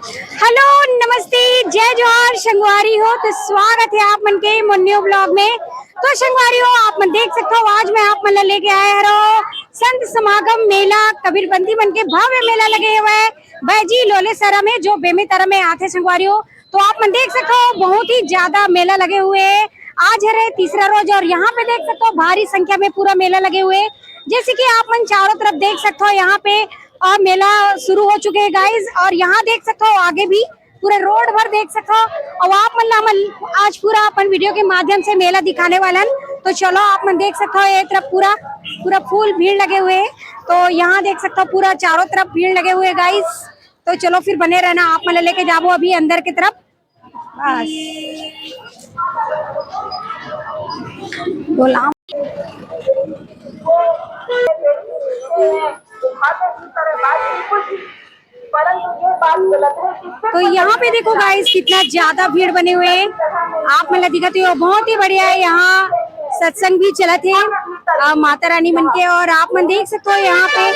Hello, नमस्ते, जय जोहार संगवारी हो। तो स्वागत है आप मन के मुन्नियो ब्लॉग में। तो संगवारी हो, आप मन देख सकते हो आज मैं आप मन लेके आया हरो संत समागम मेला कबीरबंदी मन के भव्य मेला लगे हुए है बैजी लोले सरा में, जो बेमेतरा में आते संगवारी हो। तो आप मन देख सकते हो बहुत ही ज्यादा मेला लगे हुए है। आज है तीसरा रोज और यहाँ पे देख सकते हो भारी संख्या में पूरा मेला लगे हुए, जैसे कि आप मन चारों तरफ देख सकते हो। यहाँ पे मेला शुरू हो चुके हैं गाइज, और यहाँ देख सकते हो आगे भी पूरे रोड भर देख सकते हो। और आप मन आज पूरा अपन वीडियो के माध्यम से मेला दिखाने वाला है। तो चलो आप मन देख सकते हो एक तरफ पूरा पूरा फूल भीड़ लगे हुए हैं। तो यहाँ देख सकते हो पूरा चारों तरफ भीड़ लगे हुए गाइज। तो चलो फिर बने रहना, आप मन लेके जाओ अभी अंदर की तरफ। बोला तो यहाँ पे देखो गाइस कितना ज्यादा भीड़ बने हुए हैं। आप मतलब दिखाते हो बहुत ही बढ़िया है। यहाँ सत्संग भी चलते हैं माता रानी मन के, और आप मन देख सकते हो यहाँ पे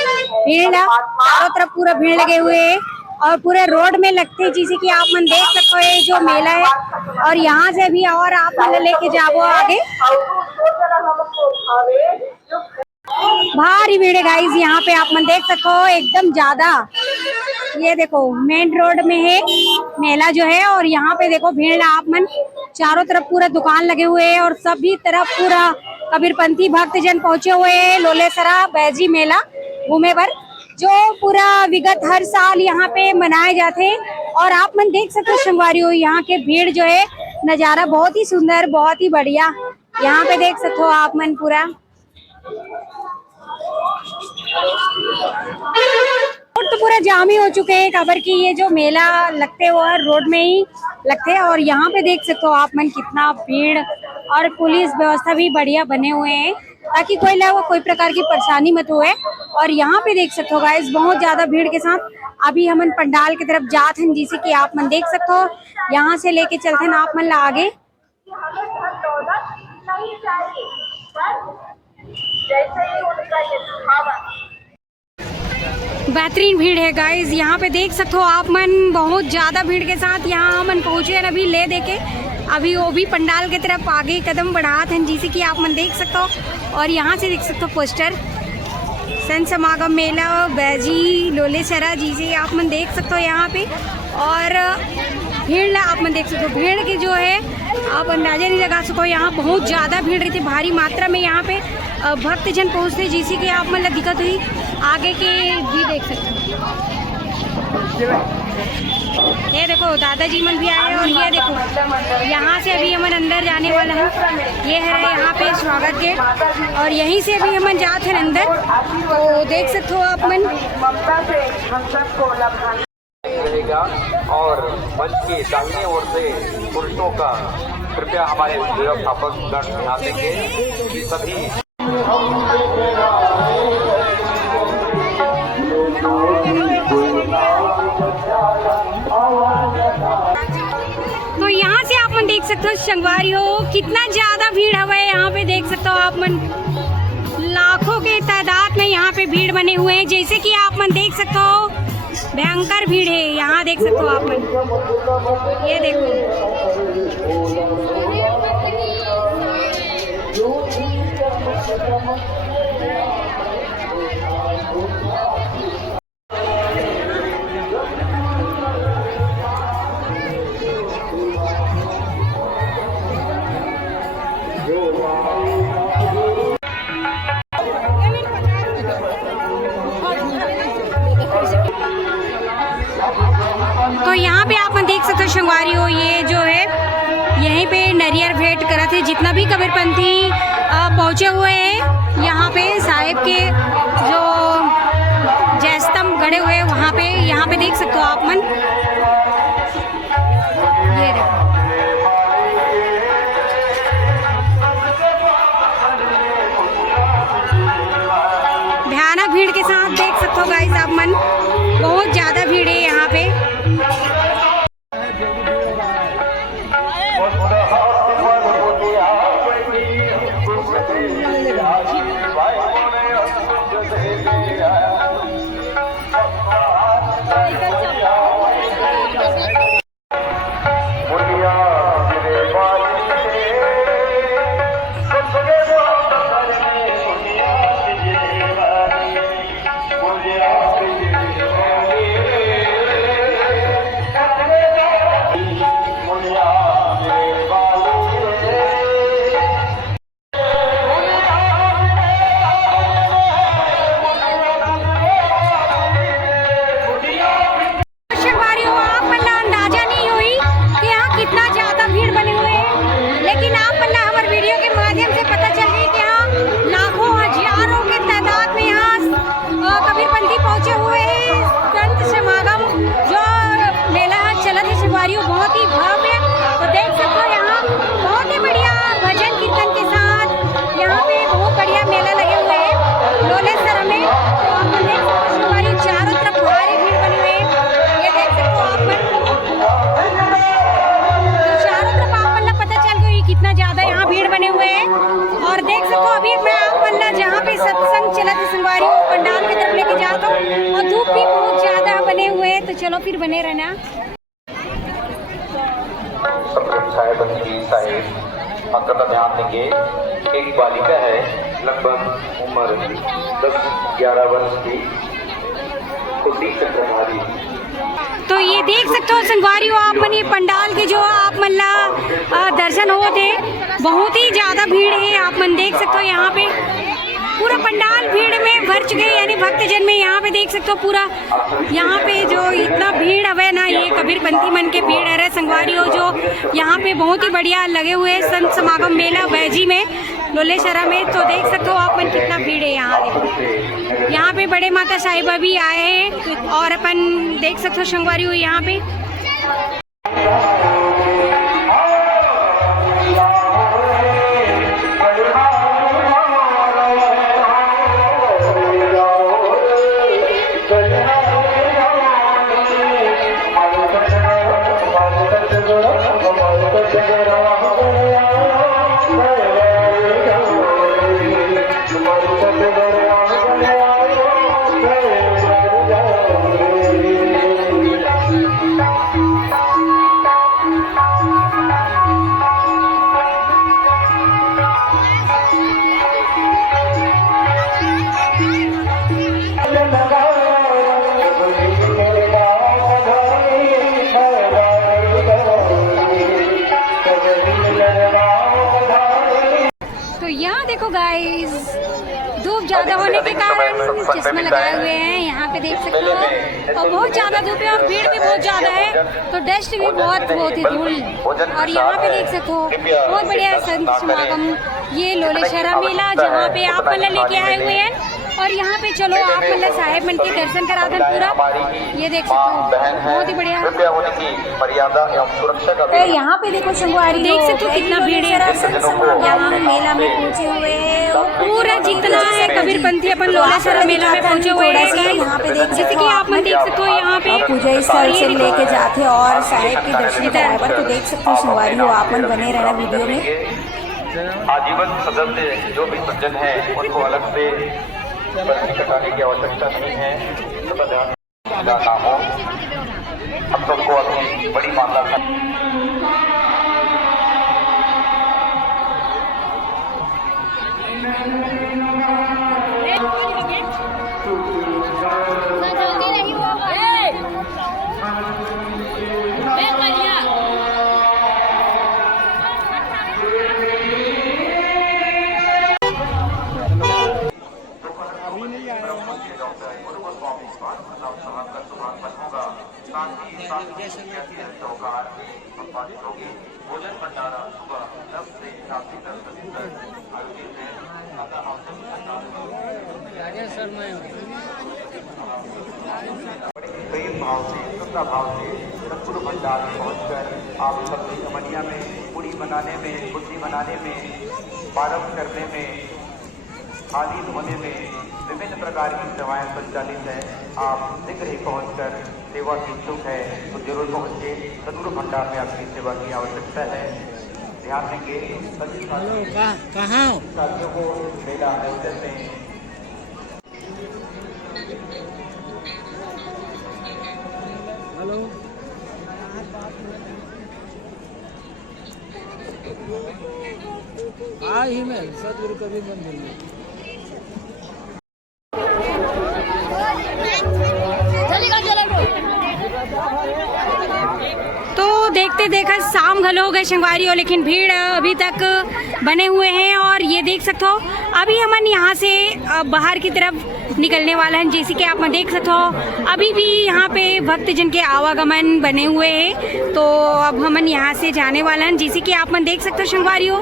भीड़ चारों तरफ पूरा भीड़ लगे हुए है और पूरे रोड में लगते हैं, जैसे कि आप मन देख सकते हो ये जो मेला है। और यहाँ से भी और आप मन लेके जाओ आगे। भारी भीड़ है गाइस, यहाँ पे आप मन देख सकते हो एकदम ज्यादा। ये देखो मेन रोड में है मेला जो है, और यहाँ पे देखो भीड़ आप मन चारों तरफ पूरा दुकान लगे हुए हैं और सभी तरफ पूरा कबीरपंथी भक्त जन पहुंचे हुए हैं लोलेसरा बैजी मेला घूमे पर, जो पूरा विगत हर साल यहाँ पे मनाए जाते हैं। और आप मन देख सकते हो संगवारी हो यहाँ के भीड़ जो है नजारा बहुत ही सुंदर, बहुत ही बढ़िया। यहाँ पे देख सकते हो आप मन पूरा और तो पूरा जाम ही हो चुके हैं। खबर की ये जो मेला लगते हुआ रोड में ही लगते हैं, और यहाँ पे देख सकते हो आप मन कितना भीड़, और पुलिस व्यवस्था भी बढ़िया बने हुए हैं ताकि कोई प्रकार की परेशानी मत हुए। और यहाँ पे देख सकते हो गाइस बहुत ज्यादा भीड़ के साथ अभी हम पंडाल की तरफ जाते हैं, जिसे कि आप मन देख सकते हो। यहाँ से लेके चलते हैं आप मन आगे। बेहतरीन भीड़ है गाइस, यहाँ पे देख सकते हो आप मन बहुत ज्यादा भीड़ के साथ यहाँ हम पहुंचे हैं अभी ले देके। अभी वो भी पंडाल की तरफ आगे कदम बढ़ाते हैं, जिसे कि आप मन देख सकते हो। और यहाँ से देख सकते हो पोस्टर संत समागम मेला बैजी लोलेसरा, जिसे आप मन देख सकते हो यहाँ पे। और भीड़ आप मन देख सकते हो, भीड़ की जो है आप अंदाजा नहीं लगा सको। यहाँ बहुत ज़्यादा भीड़ रहती है, भारी मात्रा में यहाँ पे भक्तजन पहुँचते, जिसे कि आप मतलब दिक्कत हुई आगे के भी देख सकते हो। ये देखो दादाजी मन भी आए, और ये देखो यहाँ से अभी हम अंदर जाने वाला है। ये है यहाँ पे स्वागत गेट, और यहीं से अभी हम जाते हैं अंदर। तो देख सकते हो आप मन। और मंच की दाहिनी ओर से पुरुषों का कृपया हमारे व्यवस्थापक गण ध्यान देंगे कि सभी तो यहाँ से आप मन देख सकते हो संगवारी हो कितना ज्यादा भीड़ है यहाँ पे। देख सकते हो आप मन लाखों के तादाद में यहाँ पे भीड़ बने हुए हैं, जैसे कि आप मन देख सकते हो भयंकर भीड़ है। यहाँ देख सकते हो आप मन, ये देखो तो यहाँ पे आप देख सकते हो संगवारी हो, ये जो है यहीं पे नरियर भेंट करा थे जितना भी कबीरपंथी पहुँचे हुए हैं यहाँ पे साहिब के जो जयस्तंभ गड़े हुए हैं वहाँ पे। यहाँ पे देख सकते हो आप मन, ये देखो भयानक भीड़ के साथ देख सकते हो गाइस आप मन, बहुत ज्यादा भीड़ है यहाँ पे। संगवारी हो, बहुत ही भव्य। तो देख सकते हो यहाँ बहुत ही बढ़िया भजन कीर्तन के साथ यहाँ पे बहुत बढ़िया मेला लगे हुए हैं लोलेसर में। तो आप देख सकते हो संगवारी हो, चारों तरफ भारी भीड़ बनी हुई है। ये देख सकते हो आप चारों तरफ आप मतलब पता चल गया कितना ज्यादा यहाँ भीड़ बने हुए हैं। और देख सकते हो अभी मैं आप मतलब जहाँ पे सत्संग चला था संगवारी हो, पंडाल की तरफ लेके जाता हूँ और धूप भी बहुत ज्यादा बने हुए हैं। तो चलो फिर बने रहना। का ध्यान देंगे। एक बालिका है, लगभग उम्र 10-11 वर्ष की, कुटी चक्रधारी। तो ये देख सकते हो संगवारी हो आप मनी पंडाल के जो आप मल्ला दर्शन हो थे, बहुत ही ज्यादा भीड़ है। आप मन देख सकते हो यहाँ पे पूरा पंडाल भीड़ में भर चुके हैं, यानी भक्तजन में। यहाँ पे देख सकते हो पूरा यहाँ पे जो इतना भीड़ है ना, ये कबीरपंथी मन के भीड़ है संगवारी हो, जो यहाँ पे बहुत ही बढ़िया लगे हुए हैं संत समागम मेला वैजी में लोलेसरा में। तो देख सकते हो आप मन कितना भीड़ है यहाँ। देखो यहाँ पे बड़े माता साहिबा भी आए हैं और अपन देख सकते हो संगवारी हो यहाँ पे। देखो गाइस, धूप ज्यादा होने के कारण चश्मे लगाए हुए हैं यहाँ पे देख सकते हो। और बहुत ज्यादा धूप है और भीड़ भी बहुत ज्यादा है, तो डस्ट भी बहुत ही धूल। और यहाँ पे देख सकते हो बहुत बढ़िया संत समागम ये लोलेसरा मेला, जहाँ पे आप मतलब लेके आए हुए हैं। और यहाँ पे चलो आप मतलब साहेब मन के दर्शन करा दें पूरा। ये देख सकते हो बहुत ही बढ़िया। तो यहाँ पे देखो संगवारी देख सकते हो कितना भीड़ है। यहाँ मेला में पहुँचे हुए हैं पूरा जितना है कबीरपंथी अपन लोलेसरा मेला में पहुँचे हुए हैं। यहाँ पे देख जैसे कि आप मन देख सकते हो यहाँ पे पूजा स्थल से लेके जाते और साहेब के दर्शन कराए। तो देख सकते हो संगवारी हो आप मन बने रहना वीडियो में। आजीवन सदस्य जो भी सज्जन है उनको अलग से पर्ची कटाने की आवश्यकता नहीं है। काम हो हम सबको अपनी बड़ी मात्रा भोजन भंडारा सुबह 10 से रात्रि 10 बजे तक आयोजित है। प्रेम भाव से, श्रद्धा भाव से सतगुरु भंडार में पहुंचकर आप सब्जी कमनिया में, पूड़ी बनाने में, बुद्धि बनाने में, पारक करने में, आदि धोने में विभिन्न प्रकार की सेवाएं संचालित है। आप शीघ्र ही पहुंचकर सेवा की इच्छुक है तो जरूर पहुंचे। सदगुरु भंडार में आपकी सेवा की आवश्यकता है। ध्यान देंगे सभी साथियों को मेला आयोजन में ही में सदगुरु कबीर मंदिर में तो देखते देखा शाम घलो हो गए संगवारी हो, लेकिन भीड़ अभी तक बने हुए हैं। और ये देख सकते हो अभी हम यहाँ से बाहर की तरफ निकलने वाला है। जैसे कि आप देख सकते हो अभी भी यहाँ पे भक्तजन के आवागमन बने हुए हैं। तो अब हम यहाँ से जाने वाला हैं। जैसे कि आप देख सकते हो संगवारी हो,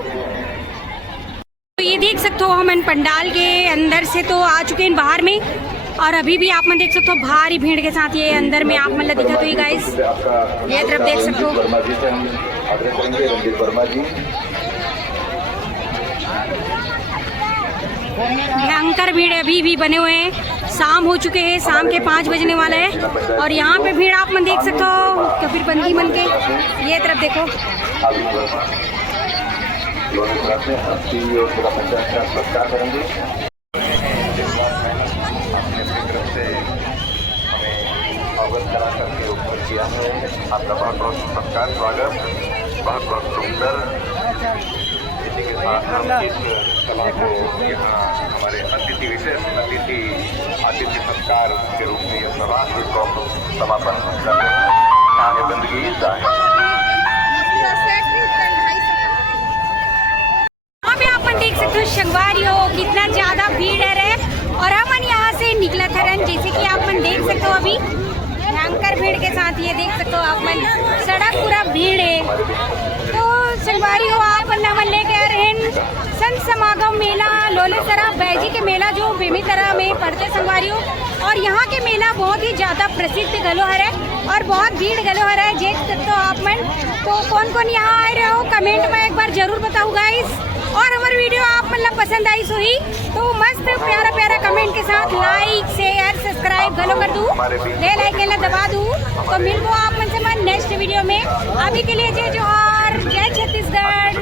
तो ये देख सकते हो हम पंडाल के अंदर से तो आ चुके हैं बाहर में। और अभी भी आप मन देख सकते हो भारी भीड़ के साथ ये अंदर में आप मतलब दिखा तो ही गाइस, ये तरफ देख सकते हो भयंकर भीड़ अभी भी बने हुए हैं। शाम हो चुके हैं, शाम के 5 बजने वाले हैं और यहाँ पे भीड़ आप मन देख सकते हो कबीर बंदी मन के। ये तरफ देखो आपका बहुत बहुत सत्कार, स्वागत, बहुत बहुत सुंदर। इसी के साथ हम इस कला को यहाँ हमारे अतिथि विशेष अतिथि सत्कार के रूप में ये सभा को समापन करते हैं। बंदगी यहाँ पे आप देख सकते हो संगवारी हो कितना ज्यादा भीड़ है रे। और हम यहाँ से निकला था रन, जैसे कि आप मन देख सकते हो अभी भयंकर भीड़ के साथ ये देख सकते हो आप मन, सड़क पूरा भीड़ है। तो संगवारी हो आप मन लेके आ रहे हैं संत समागम मेला लोलेसरा बैजी के मेला जो बेमितरा में पड़ते संगवारी हो। और यहाँ के मेला बहुत ही ज्यादा प्रसिद्ध गलोहर है और बहुत भीड़ गलोहर है देख सकते हो आप मन। तो कौन कौन यहाँ आ रहे हो कमेंट में एक बार जरूर बताओ गाइस। और हमारी वीडियो आप मतलब पसंद आई सो ही तो मस्त प्यारा प्यारा कमेंट के साथ लाइक शेयर सब्सक्राइब गलो कर दूँ, बेल आइकन दबा दूँ। तो मिलूँ आप मन से नेक्स्ट वीडियो में। अभी के लिए जय जोहार, जय छत्तीसगढ़।